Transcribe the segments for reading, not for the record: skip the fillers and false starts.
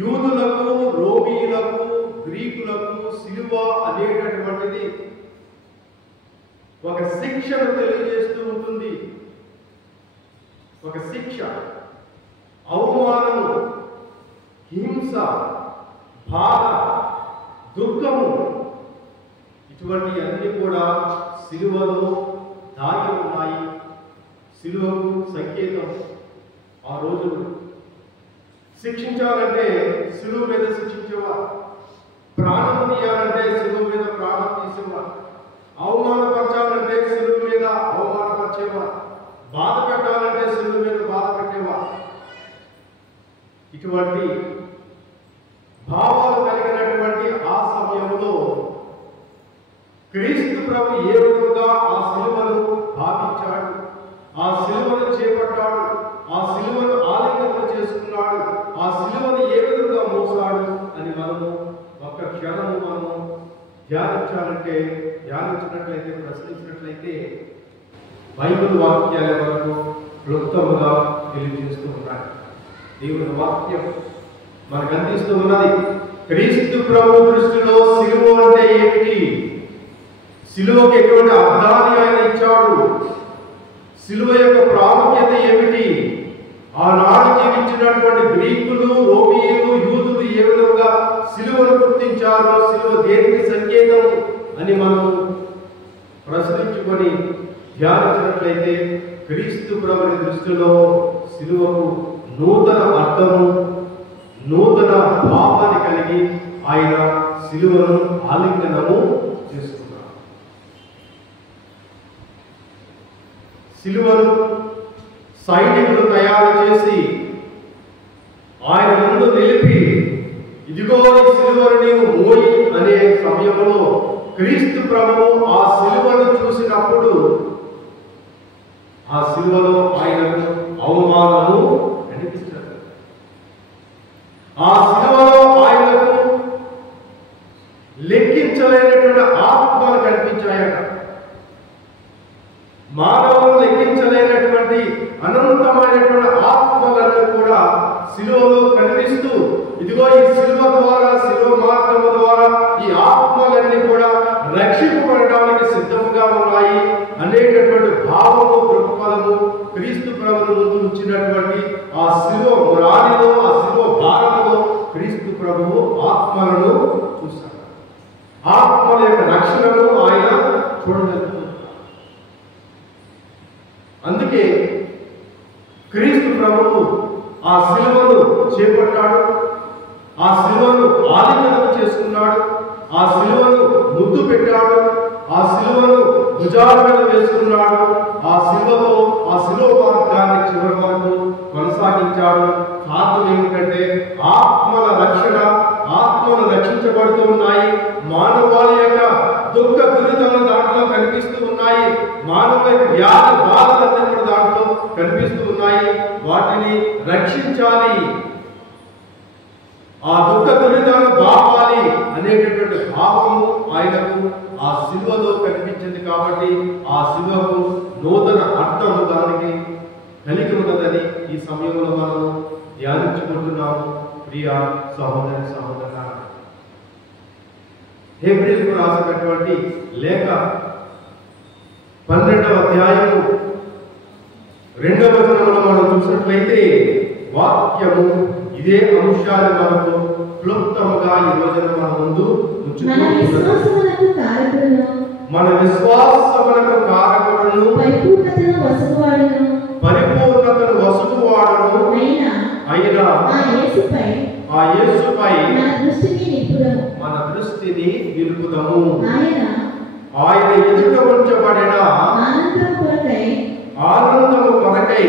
యూదులకు, రోమీయులకు, గ్రీకులకు సిలువ అనేటటువంటిది ఒక శిక్షను తెలియజేస్తూ ఉంటుంది. ఒక శిక్ష, అవమానము, హింస, బాధ, దుఃఖము, ఇటువంటి అన్ని కూడా సిలువలో దాగి ఉన్నాయి. సిలువకు సంకేతం. ఆ రోజు శిక్షించాలంటే సిలువ మీద శిక్షించేవా, ప్రాణం తీయాలంటే సిలువ మీద ప్రాణం తీసేవా, అవమానపరచాలంటే సిలువ మీద అవమానపరిచేవా, బాధ పెట్టాలంటే సిలువ మీద బాధ పెట్టేవా. ఇటువంటి భావాలు కలిగినటువంటి ఆ సమయంలో క్రీస్తు ప్రభు ఏ విధంగా ఆ సిలువను భావించాడు, ఆ సిలువను చేపట్టాడు, ఆ సిలువను ఆలింగనం చేసుకున్నాడు, ఆ సిలువను ఏ విధంగా మోసాడు అని మనము ఒక్క క్షణము మనము ధ్యానించినట్లయితే, ప్రశ్నించినట్లయితే బైబిల్ వాక్యాల వరకు క్లుప్తముగా తెలియజేస్తూ ఉన్నాయి. దేవుని వాక్యం మనకు అందిస్తూ ఉన్నది. క్రీస్తు ప్రభు దృష్టిలో సిలువ అంటే ఏమిటి, సిలువకి ఎటువంటి అర్థాన్ని ఆయన ఇచ్చాడు, సిలువ యొక్క ప్రాముఖ్యత ఏమిటి, ఆనాడు జీవించినటువంటి గ్రీకులు, రోమీయులు, యూదులు ఏ విధంగా సిలువను గుర్తించారో, సిలువ దేనికి సంకేతం అని మనం ప్రశ్నించుకొని ధ్యానించినట్లయితే క్రీస్తు ప్రభుని దృష్టిలో సిలువకు నూతన అర్థము, నూతన భావాన్ని కలిగి ఆయన సిలువను ఆలింగనము చేసుకున్నారు. సిలువను సైనికులు తయారు చేసి ఆయన ముందు నిలిపి, ఇదిగో ఈ సిలువను నీవు మోయి అనే సమయంలో క్రీస్తు ప్రభువు ఆ సిలువను చూసినప్పుడు ఆ సిలువలో ఆయనకు అవమానము అనిపిస్తుంది. ఆ సిలువలో ఆయనకు లెక్కించలేనటువంటి ఆత్మలు కనిపించాయట. మానవులు లెక్కించలేనటువంటి అనంతమైనటువంటి ఆత్మలను కూడా సిలువలో కనిపిస్తూ, ఇదిగో ఈ సిలువ ద్వారా, సిలువ మార్గము ద్వారా ఈ ఆత్మలన్నీ కూడా రక్షింపబడడానికి సిద్ధంగా ఉన్నాయి అనేటటువంటి భావము, దృక్పథము క్రీస్తు ప్రభువును ముందు ఉంచినటువంటి ఆ సిలువ మురారిలో, ఆ సిలువ భారములో క్రీస్తు ప్రభువు ఆత్మలను చూశాడు. ఆత్మల యొక్క రక్షణను ఆయన చూడగలుగుతున్నాడు. అందుకే క్రీస్తు ప్రభువు ఆ సిలువను చేపట్టాడు, ఆ సిలువను ఆలింగనం చేసుకున్నాడు, ఆ సిలువను ముద్దు పెట్టాడు, ఆ సిలువను భుజాల మీద వేసుకున్నాడు, ఆ సిలువలో ఆ సిలువ మార్గాన్ని చివరి వరకు కొనసాగించాడు. కారణం ఏమిటంటే ఆత్మల రక్షణ, ఆత్మలు రక్షించబడుతూ ఉన్నాయి. మానవాళి యొక్క దుఃఖ దురితాలు దాంట్లో కనిపిస్తూ ఉన్నాయి. మానవ వ్యాధి బాధలన్నీ కూడా దాంట్లో కనిపిస్తూ ఉన్నాయి. వాటిని రక్షించాలి, ఆ దుఃఖ దురితాలు బాపాలి అనేటటువంటి భావము ఆయనకు ఆ సిలువలో కనిపించింది. కాబట్టి ఆ సిలువకు నూతన అర్థము దానికి కలిగి ఉన్నదని ఈ సమయంలో మనం ధ్యానించుకుంటున్నాము. ప్రియ సహోదరి సహోదరులారా, హెబ్రీయులకు రాసినటువంటి లేఖ 12వ అధ్యాయము 2వ వచనంలో మనం చూసినట్లయితే వాక్యము ఇదే అంశాన్ని మనకు క్లుప్తముగా ఈ రోజున మన ముందు మన విశ్వాసమునకు కారకుడును పరిపూర్ణతను వసుకువాడును అయిన ఆ యేసుపై మన దృష్టిని నిలుపుదము. ఆయన ఎదుట ఉంచబడిన ఆనందము కొరకై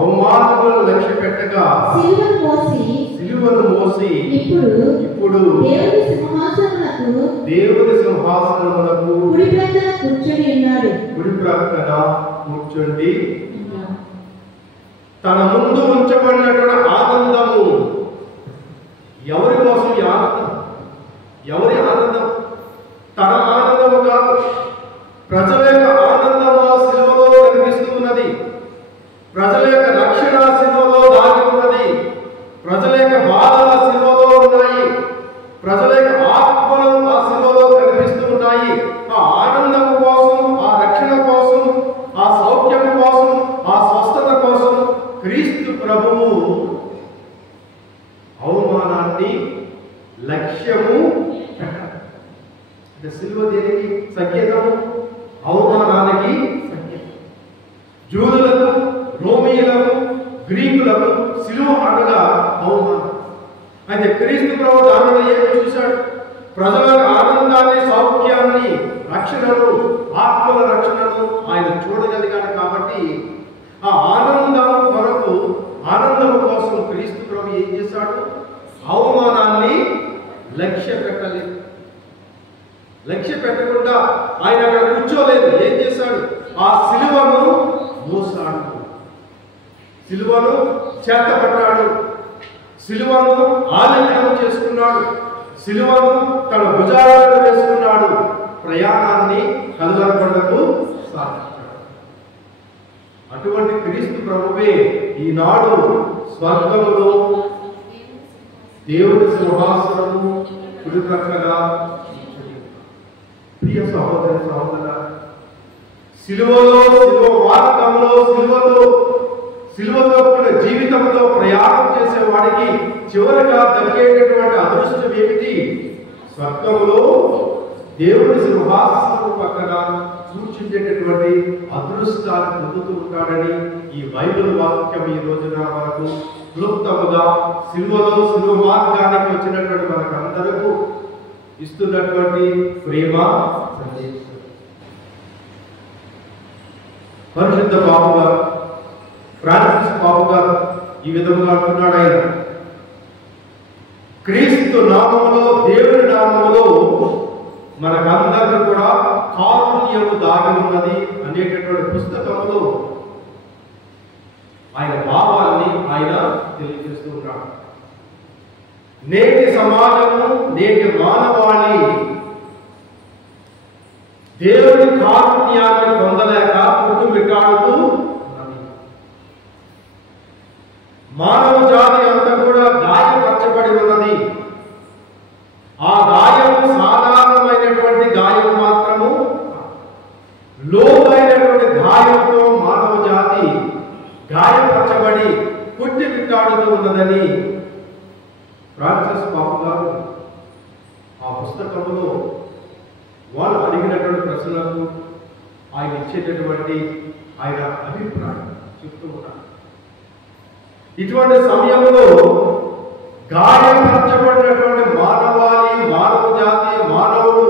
అవమానములను లక్ష్య పెట్టగా సిలువను మోసి ఇప్పుడు దేవుని సింహాసనమునకు కుడి ప్రక్కన కూర్చుండి తన ముందు ఉంచబడినటువంటి ఆనందము. ఎవరి కోసం ఈ ఆనందం? ఎవరి ఆనందం? తన ఆనందము కాదు, ప్రజల యొక్క ఆనందము సిలువలో కనిపిస్తూ ఉన్నది. ప్రజల యొక్క రక్షణ సిలువలో దాగి ఉన్నది. క్రీస్తు ప్రభువు అవమానాన్ని లక్ష్యము అంటే సిలువ దేనికి సంకేతము? అవమానానికి సంకేతం. జూదులకు, రోమీయులకు, గ్రీకులకు సిలువ అనగా అవమానం. అయితే క్రీస్తు ప్రభు దానిలో ఏమి చూశాడు? ప్రజలకు ఆనందాన్ని, సౌఖ్యాన్ని, రక్షణను, ఆత్మల రక్షణను ఆయన చూడగలిగాడు. కాబట్టి ఆ ఆనందం కొరకు, ఆనందం కోసం క్రీస్తు ప్రభు ఏం చేశాడు? అవమానాన్ని లక్ష్య పెట్టలేదు. లక్ష్య పెట్టకుండా ఆయన అక్కడ కూర్చోలేదు. ఏం చేశాడు? ఆ సిలువను మోసాడు, సిలువను చేతపట్టాడు, సిలువను ఆలింగనం చేసుకున్నాడు, సిలువను తన భుజాలను వేసుకున్నాడు, ప్రయాణాన్ని కలుగరపడకు సాగించాడు. అటువంటి క్రీస్తు ప్రభువే ఈనాడు స్వర్గములో దేవుని సింహాసనము కుడి ప్రక్కగా. ప్రియ సహోదర సహోదర, సిలువలో, సిలువ మార్గంలో, సిలువతో కూడా జీవితంలో ప్రయాణం చేసే వాడికి చివరిగా దక్కేటటువంటి అదృష్టం ఏమిటి? స్వర్గములో దేవుని సింహాసనం పక్కన కూర్చుండేటటువంటి అదృష్టాన్ని పొందుతూ ఉంటాడని ఈ బైబిల్ వాక్యం ఈ రోజున మనకు క్లుప్తముగా సిలువలో, సిలువ మార్గానికి వచ్చినటువంటి మనకు అందరకు ఇస్తున్నటువంటి ప్రేమ సందేశం. పరిశుద్ధ బాబు గారు, ఫ్రాన్సిస్ బాబు గారు ఈ విధంగా అంటున్నాడు. ఆయన క్రీస్తు నామములో, దేవుని నామములో మనకందరికీ కూడా కారుణ్యము దాగి ఉన్నది అనేటటువంటి పుస్తకంలో ఆయన భావాన్ని ఆయన తెలియజేస్తూ ఉన్నాడు. నేటి సమాజము, నేటి మానవాళి దేవుని కారుణ్యాన్ని పొందలేక పుట్టుమిట్టాడుతూ ఉన్నది. మానవ జాతి అంతా కూడా గాయపరచబడి ఉన్నది. ఆ గాయము సాధారణమైనటువంటి గాయం మాత్రము, లోతైనటువంటి గాయంతో మానవ జాతి గాయపరచబడి పుట్టిమిట్టాడుతూ ఉన్నదని ఫ్రాన్సిస్ బాబు గారు ఆ పుస్తకంలో వాళ్ళు అడిగినటువంటి ప్రశ్నలకు ఆయన ఇచ్చేటటువంటి ఆయన అభిప్రాయం చెప్తూ ఉన్నారు. ఇటువంటి సమయంలో గాయపరచబడినటువంటి మానవాళి, మానవ జాతి, మానవుడు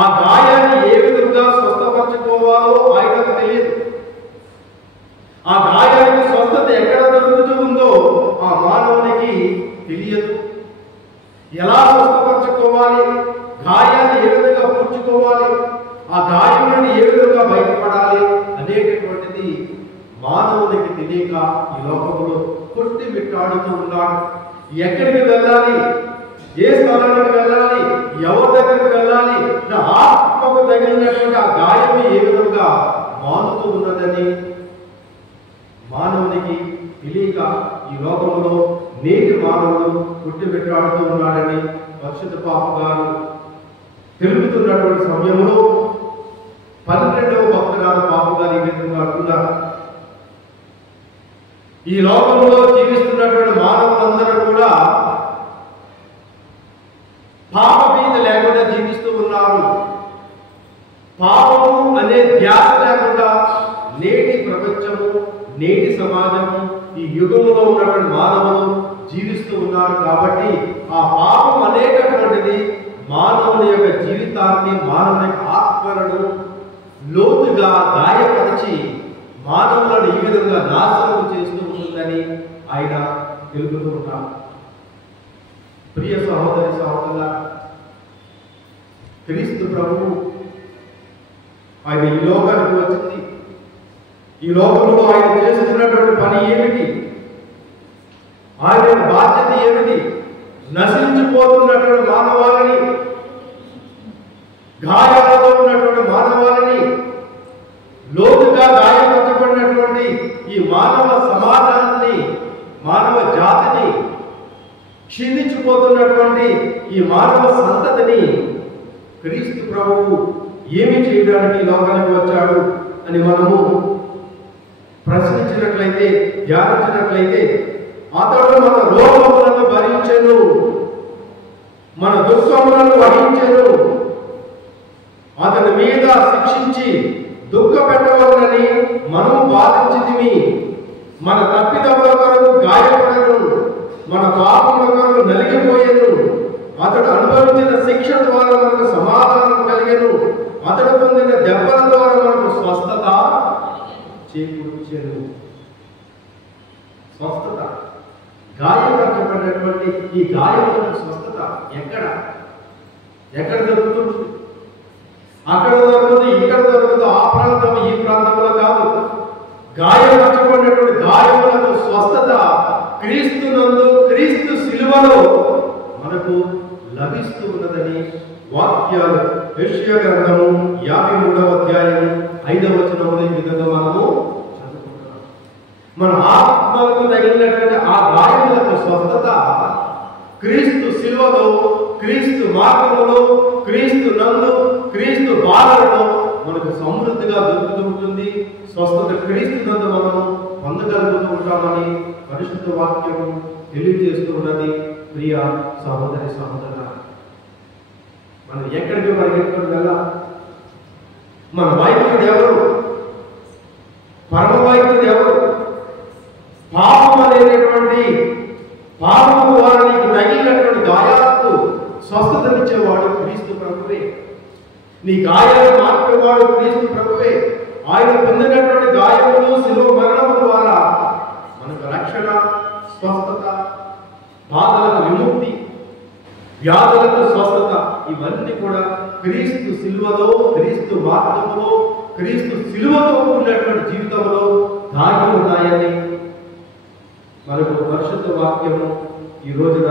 ఆ గాయాన్ని ఏ విధంగా స్వస్థపరచుకోవాలో ఆయనకు తెలియదు. ఆ గాయానికి స్వస్థత ఎక్కడ దొరుకుతూ ఉందో ఆ మానవునికి తెలియదు. ఎలా స్వస్థపరచుకోవాలి, గాయాన్ని ఏ విధంగా పూడ్చుకోవాలి, ఆ గాయం నుండి ఏ విధంగా బయటపడాలి అనేటటువంటిది మానవునికి తెలియక ఈ లోకంలో కొట్టిమిట్టాడుతూ ఉన్నాడు. ఎక్కడికి వెళ్ళాలి, ఏ స్థలానికి వెళ్ళాలి, ఎవరి దగ్గరికి వెళ్ళాలి, నా ఆత్మకు తగిలినటువంటి ఆ గాయం ఏ విధంగా మానుతూ ఉన్నదని మానవునికి తెలియక ఈ లోకంలో నేటి మానవుడు కొట్టిమిట్టాడుతూ ఉన్నాడని పరిశుద్ధ పాప గారు తెలుపుతున్నటువంటి సమయంలో 12వ భక్తురాలు పాప గారు ఈ విధంగా అంటున్నారు. ఈ లోకంలో జీవిస్తున్నటువంటి మానవులందరూ కూడా పాపభీతి లేకుండా జీవిస్తూ ఉన్నారు. పాపము అనే ధ్యాస లేకుండా నేటి ప్రపంచము, నేటి సమాజము, ఈ యుగంలో ఉన్నటువంటి మానవులు జీవిస్తూ ఉన్నారు. కాబట్టి ఆ పాపం అనేటటువంటిది మానవుని యొక్క జీవితాన్ని, మానవుని యొక్క ఆత్మలను లోతుగా గాయపరిచి మానవులను ఈ విధంగా నాశనం చేస్తూ ఉంటుందని ఆయన తెలుపుతూ ఉంటారు. ప్రియ సహోదరి సహోదరుల, క్రీస్తు ప్రభువు ఆయన ఈ లోకానికి వచ్చింది. ఈ లోకంలో ఆయన చేస్తున్నటువంటి పని ఏమిటి, ఆయన బాధ్యత ఏమిటి? నశించిపోతున్నటువంటి మానవాళిని, గాయాలతో ఉన్నటువంటి మానవాళిని, లోతుగా గాయపరచబడినటువంటి ఈ మానవ సమాజాన్ని, మానవ జాతిని, క్షీణించిపోతున్నటువంటి ఈ మానవ సంతతిని క్రీస్తు ప్రభువు ఏమి చేయడానికి లోకానికి వచ్చాడు అని మనము ప్రశ్నించినట్లయితే, ధ్యానించినట్లయితే అతడు మన రోగములను భరించెను, మన దుఃఖములను వహించెను, అతని మీద శిక్షించి దుఃఖ పెట్టవలనని మనము బాధించితిమి. మన తప్పిదముల కొరకు గాయపడను, మన పాపముల కొరకు నలిగిపోయెను. అతడు అనుభవించిన శిక్ష ద్వారా మనకు సమాధానం కలిగెను, అతడు పొందిన దెబ్బల ద్వారా మనకు స్వస్థత చేకూర్చెను. స్వస్థత, గాయపరచబడినటువంటి ఈ గాయములకు స్వస్థత ఎక్కడ దొరుకుతుంది? అక్కడ దొరుకుతుంది, ఇక్కడ దొరుకుతుంది, ఆ ప్రాంతం ఈ ప్రాంతంలో కాదు. గాయపరచబడినటువంటి గాయములకు స్వస్థత క్రీస్తునందు, క్రీస్తు శిలువలో మనకు లభిస్తూ ఉన్నదని వాక్యాలు యెషయా గ్రంథము 53వ అధ్యాయం 5వ వచనంలో ఈ విధంగా మనము చదువుకుంటున్నాం. మన ఆత్మలకు తగిలినటువంటి ఆ గాయములకు స్వస్థత క్రీస్తు శిలువలో, క్రీస్తు మార్గములో, క్రీస్తు నందు, క్రీస్తు బాధలలో మనకు సమృద్ధిగా దొరుకుతూ ఉంటుంది. స్వస్థత క్రీస్తు నందు మనము పొందగలుగుతూ ఉంటామని పరిశుద్ధ వాక్యము తెలియజేస్తూ ఉన్నది. ప్రియ సహోదరి సహోదరులారా, మనం ఎక్కడికి పరిగెత్తుకుని వెళ్ళాలి? మన వైద్యుడు ఎవరు? పరమ వైద్యుడు ఎవరు? పాపం అనేటటువంటి పాపము ద్వారా నీకు తగిలినటువంటి గాయాలకు స్వస్థతనిచ్చేవాడు క్రీస్తు ప్రభువే. నీ గాయాలు మార్పేవాడు క్రీస్తు ప్రభువే. ఆయన పొందినటువంటి గాయములు, శిలువ మరణము ద్వారా మనకు రక్షణ, స్వస్థత, బాధలకు విముక్తి, వ్యాధులకు స్వస్థత, ఇవన్నీ కూడా క్రీస్తు శిలువలో, క్రీస్తు మార్గములో, క్రీస్తు శిలువతో కూడినటువంటి జీవితంలో దాగి ఉన్నాయని మనకు పరిశుద్ధ వాక్యము ఈ రోజున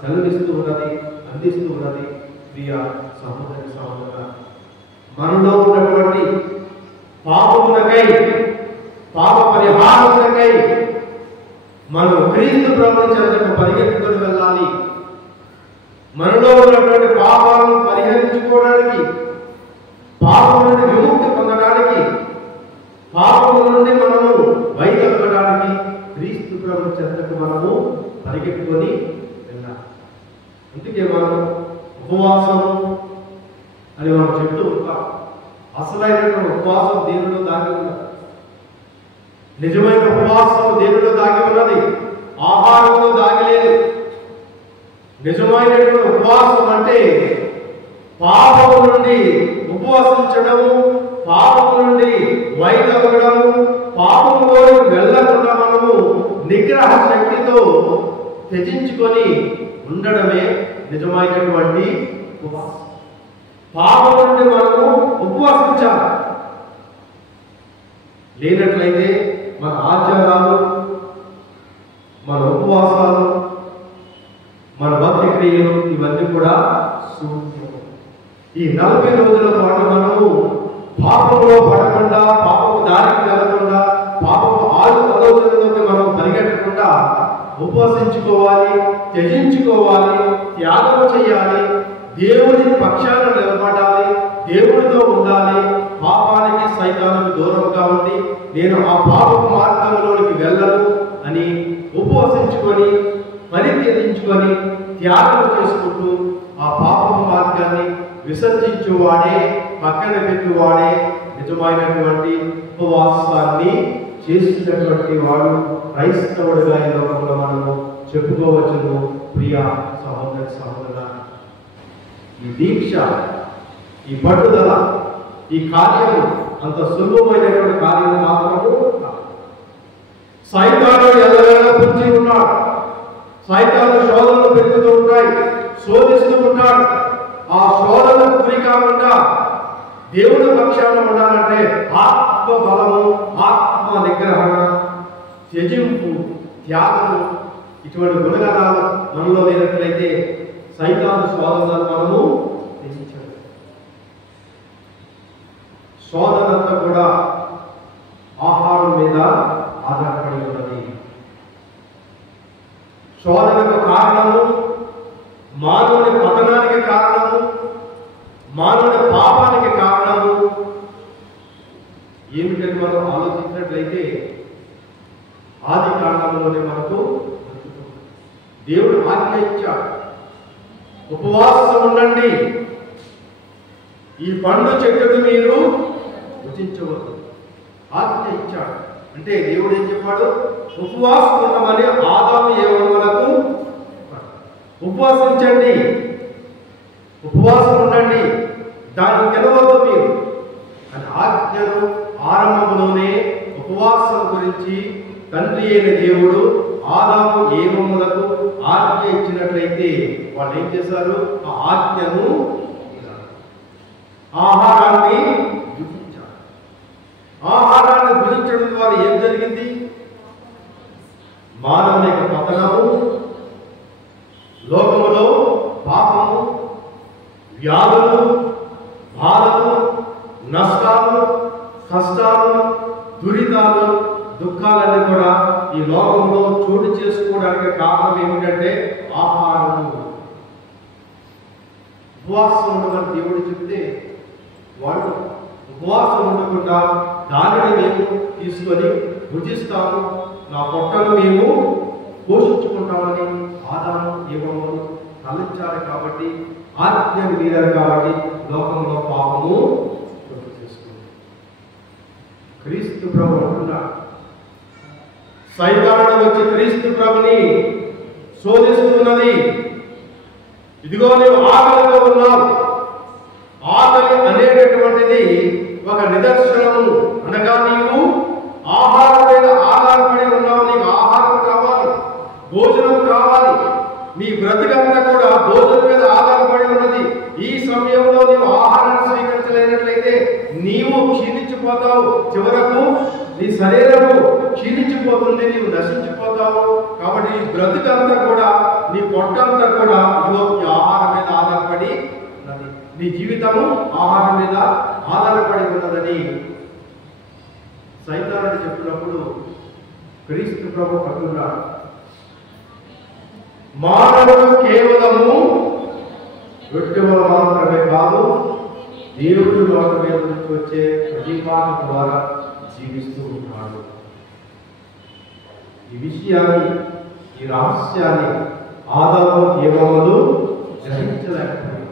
సెలవిస్తూ ఉన్నది, అందిస్తూ ఉన్నది. ప్రియ సహోదరి సహోదరులారా, మనలో ఉన్నటువంటి పాపమునకై, పాప పరిహారమునకై మనం క్రీస్తు ప్రభువుని చెంతకు పరిగెత్తుకొని వెళ్ళాలి. మనలో ఉన్నటువంటి పాపాలను పరిహరించుకోవడానికి, పాపం నుండి విముక్తి పొందడానికి, పాపం నుండి మనము వైదొలగడానికి క్రీస్తు ప్రభువుని చెంతకు మనము పరిగెత్తుకొని వెళ్ళాలి. అందుకే మనం ఉపవాసము అని మనం చెప్తూ ఉంటాం. అసలైనటువంటి ఉపవాసం దేవుడిలో దాగి ఉన్నది. నిజమైన ఉపవాసం దేవుడిలో దాగి ఉన్నది, ఆహారంలో దాగి లేదు. నిజమైనటువంటి ఉపవాసం అంటే పాపము నుండి ఉపవాసించడము, పాపము నుండి వైదొలగడము, పాపములో వెళ్ళకుండా మనము నిగ్రహ శక్తితో త్యజించుకొని ఉండడమే నిజమైనటువంటి ఉపవాసం. పాపం నుండి మనము ఉపవాసించాలి. లేనట్లయితే మన ఆచారాలు, మన ఉపవాసాలు, మన భక్తి క్రియలు ఇవన్నీ కూడా శూన్యం. ఈ 40 రోజుల పాటు మనము పాపంలో పడకుండా, పాపపు దారికి వెళ్ళకుండా, పాపపు ఆలోచనలోకి మనం పరిగెట్టకుండా ఉపవసించుకోవాలి, త్యజించుకోవాలి, త్యాగం చేయాలి, దేవుడి పక్షాన నిలబడాలి, దేవుడితో ఉండాలి. పాపానికి, సైతానికి దూరంగా ఉండి నేను ఆ పాపపు మార్గంలోనికి వెళ్ళను అని ఉపవసించుకొని, పరిత్యజించుకొని, త్యాగం చేసుకుంటూ ఆ పాపపు మార్గాన్ని విసర్జించువాడే, పక్కన పెట్టువాడే నిజమైనటువంటి ఉపవాసాన్ని చేసినటువంటి వాడు క్రైస్తవుడిగా ఈ లోకంలో మనము చెప్పుకోవచ్చును. ప్రియ సహోదరి సహోదరులారా, ఈ దీక్ష, ఈ పట్టుదల, ఈ కార్యము అంత సులభమైనటువంటి కార్యము మాత్రము కాదు. సైతాను ఎల్లవేళ పుంచి ఉన్నాడు. సైతాను శోధనలు పెరుగుతూ ఉంటాయి, శోధిస్తూ ఉంటాడు. ఆ శోధనకు గురి కాకుండా దేవుడి పక్షాన ఉండాలంటే ఆత్మ బలము, ఆత్మ నిగ్రహణ, త్యజింపు, త్యాగము, ఇటువంటి గుణగణాలు మనలో లేనట్లయితే సైతాను శోధనలు మనము త్యజించాలి. శోధనంతా కూడా ఆహారం మీద ఆధారపడి ఉన్నది. శోధనకు కారణము, మానవుని పతనానికి కారణము, మానవుని పాపానికి కారణము ఏమిటని మనం ఆలోచించినట్లయితే ఆది కాండంలోనే మనకు దేవుడు ఆజ్ఞ ఇచ్చాడు, ఉపవాసం ఉండండి, ఈ పండు చెట్టుకు మీరు భుజించవద్దు ఆజ్ఞ ఇచ్చాడు. అంటే దేవుడు ఏం చెప్పాడు? ఉపవాసం ఉండమని ఆదాము ఏవలకు ఉపవాసించండి, ఉపవాసం ఉండండి, దాన్ని గెలవద్దు మీరు అని ఆజ్ఞను ఆరంభంలోనే ఉపవాసం గురించి తండ్రి అయిన దేవుడు ఆదాము ఏవములకు ఆజ్ఞ ఇచ్చినట్లయితే వాళ్ళు ఏం చేశారు? ఆ ఆజ్ఞను ఆహారాన్ని భుజించారు. ఆహారాన్ని భుజించడం ద్వారా ఏం జరిగింది? మానవుని పతనము, లోకములో పాపము, వ్యాధులు, బాధలు, నష్టాలు, కష్టాలు, దురితాలు, దుఃఖాలన్నీ కూడా ఈ లోకంలో చోటు చేసుకోవడానికి కారణం ఏమిటంటే ఆహారము. ఉపవాసం ఉండమని దేవుడు చెప్తే వాళ్ళు ఉపవాసం ఉండకుండా దానిని మేము తీసుకొని భుజిస్తాము, నా పొట్టను మేము పోషించుకుంటామని ఆదాము ఏవములు తలంచారు. కాబట్టి ఆజ్ఞను మీరారు కాబట్టి లోకంలో పాపము చోటు చేసుకుంది. క్రీస్తు ప్రభు అంటున్నాడు, సైతాను వచ్చి క్రీస్తు ప్రభుని శోధిస్తున్నది. ఇదిగో నీవు ఆకలితో ఉన్నావు. ఆకలి అనేటటువంటిది ఒక నిదర్శనము. అనగా నీవు ఆహారం మీద ఆధారపడి ఉన్నావు. నీకు ఆహారం కావాలి, భోజనం కావాలి. నీ బ్రతికంతా కూడా భోజనం మీద ఆధారపడి ఉన్నది. ఈ సమయంలో నీవు ఆహారాన్ని స్వీకరించలేనట్లయితే నీవు క్షీణించిపోతావు. చివరకు నీ శరీరము క్షీణించిపోతుంది, నీవు నశించిపోతావు. కాబట్టి నీ బ్రతుకంతా కూడా, నీ పొట్టంతా కూడా ఇదిగో ఈ ఆహారం మీద ఆధారపడి ఉన్నది. నీ జీవితము ఆహారం మీద ఆధారపడి ఉన్నదని సైతానుడు చెప్పినప్పుడు క్రీస్తు ప్రభు అంటున్నాడు, మానవుడు కేవలము రొట్టె వల్ల మాత్రమే కాదు, దేవుడి నోట మీద నుంచి వచ్చే ప్రతిపాదన ద్వారా జీవిస్తూ ఉంటాడు. ఈ విషయాన్ని, ఈ రహస్యాన్ని ఆదాము ఏవములు గ్రహించలేకపోయారు.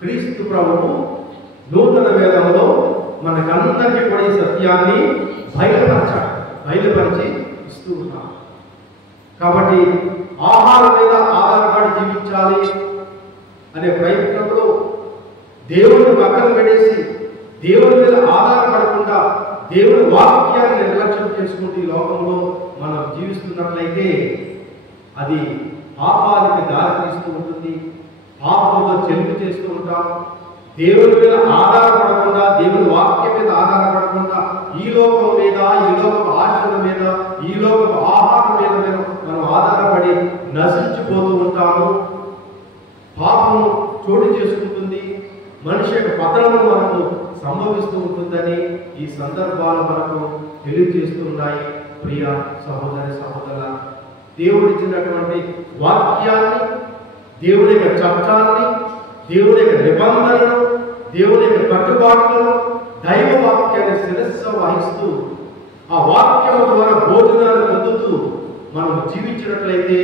క్రీస్తు ప్రభువు నూతన వేదములో మనకందరికీ కూడా ఈ సత్యాన్ని బయలుపరిచి ఇస్తూ ఉన్నాడు. కాబట్టి ఆహారం మీద ఆధారపడి జీవించాలి అనే ప్రయత్నంలో దేవుడిని పక్కన పెట్టేసి దేవుడి మీద ఆధారపడకుండా దేవుడి వాక్యాన్ని నిర్లక్ష్యం చేసుకుంటూ ఈ లోకంలో మనం జీవిస్తున్నట్లయితే అది పాపానికి దారి తీస్తూ ఉంటుంది. పాపంతో చెల్లి చేస్తూ ఉంటాం. దేవుడి మీద ఆధారపడకుండా, దేవుడి వాక్యం మీద ఆధారపడకుండా ఈ లోకం మీద, ఈ లోకపు ఆశల మీద, ఈ లోకపు ఆహారం మీద మనం ఆధారపడి నశించిపోతూ ఉంటాము. పాపము చోటు చేసుకుంటుంది. మనిషి యొక్క పతనము మనకు సంభవిస్తూ ఉంటుందని ఈ సందర్భాలు మనకు తెలియజేస్తున్నాయి. ప్రియ సహోదరి సహోదరుల, దేవుడిచ్చినటువంటి వాక్యాన్ని, దేవుడి యొక్క చట్టాన్ని, దేవుడి యొక్క నిబంధనలు, దేవుడి యొక్క కట్టుబాట్లను, దైవ వాక్యాన్ని శిరస్సు వహిస్తూ ఆ వాక్యం ద్వారా భోజనాన్ని పొందుతూ మనం జీవించినట్లయితే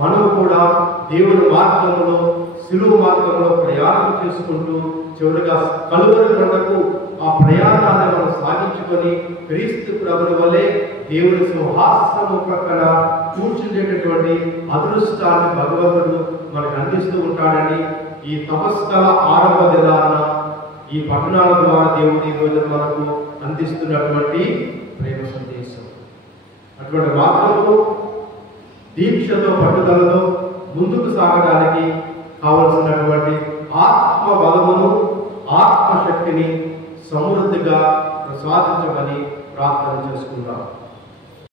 మనం కూడా దేవుని మార్గంలో, శిలువ మార్గంలో ప్రయాణం చేసుకుంటూ చివరిగా కలువరి కొండకు ఆ ప్రయాణాన్ని మనం సాగించుకొని క్రీస్తు ప్రభుని వలె దేవుని సింహాసనము ప్రక్కన కూర్చునేటటువంటి అదృష్టాన్ని భగవంతుడు మనకు అందిస్తూ ఉంటాడని ఈ తపస్కల ఆరంభ దినాన ఈ పట్టణాల ద్వారా దేవుడు ఈ రోజు మనకు అందిస్తున్నటువంటి ప్రేమ సందేశం. అటువంటి మార్గంలో దీక్షతో, పట్టుదలతో